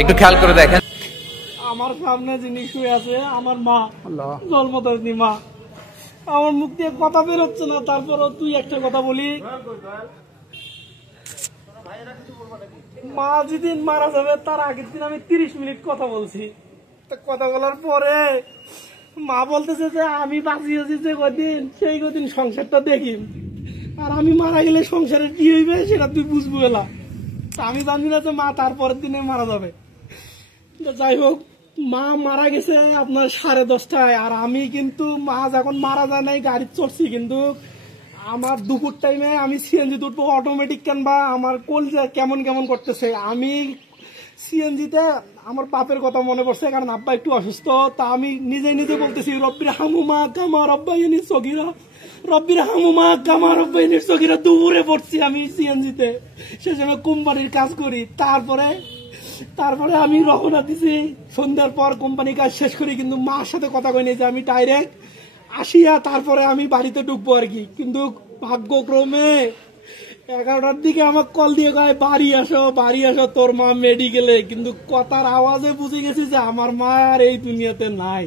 একটু খেয়াল করে দেখেন। আমার সামনে যিনি শুয়ে আছে আমার মা, জন্মদাত্রী মা। আমার মুখ দিয়ে কথা বেরোচ্ছে না, তারপরও তুই একটা কথা বলি। মা যেদিন মারা যাবে তার আগের দিন আমি 30 মিনিট কথা বলছি। কথা বলার পরে মা বলতেছে যে আমি বাঁচিয়েছি যে কদিন, সেই কদিন সংসারটা দেখি, আর আমি মারা গেলে সংসারের কি হইবে সেটা তুই বুঝবো এলা। আমি জানি না যে মা তারপরের দিনে মারা যাবে। যাই হোক, মা মারা গেছে আপনার 10:30টায়, আর আমি কিন্তু মা যখন মারা যায় নাই গাড়ি চড়ছি, কিন্তু আমার দুপুর টাইমে আমি সিএনজি উঠবো অটোমেটিক, কেনবা আমার কলজা কেমন কেমন করতেছে। আমি সিএনজিতে আমার বাপের কথা মনে পড়ছে, কারণ আব্বা একটু অসুস্থ। তা আমি নিজে নিজে বলতেছি রব্বির হামুমা কামা রব্বাইনি সগীরা, রব্বির হামুমা কামা রব্বাইনি সগীরা। দুপুরে পড়ছি আমি সিএনজিতে, সেজন্য কোম্পানির কাজ করি। তারপরে আমি রওনা দিছি সন্ধ্যার পর, কোম্পানি কাজ শেষ করি, কিন্তু মার সাথে কথা কইনি যে আমি ডাইরেক্ট আসিয়া তারপরে আমি বাড়িতে ঢুকবো আর কি। কিন্তু ভাগ্যক্রমে 11টার দিকে আমার কল দিয়ে কয় বাড়ি আসো তোর মা মেডিকেলে। কিন্তু কথার আওয়াজে বুঝে গেছি যে আমার মা আর এই দুনিয়াতে নাই।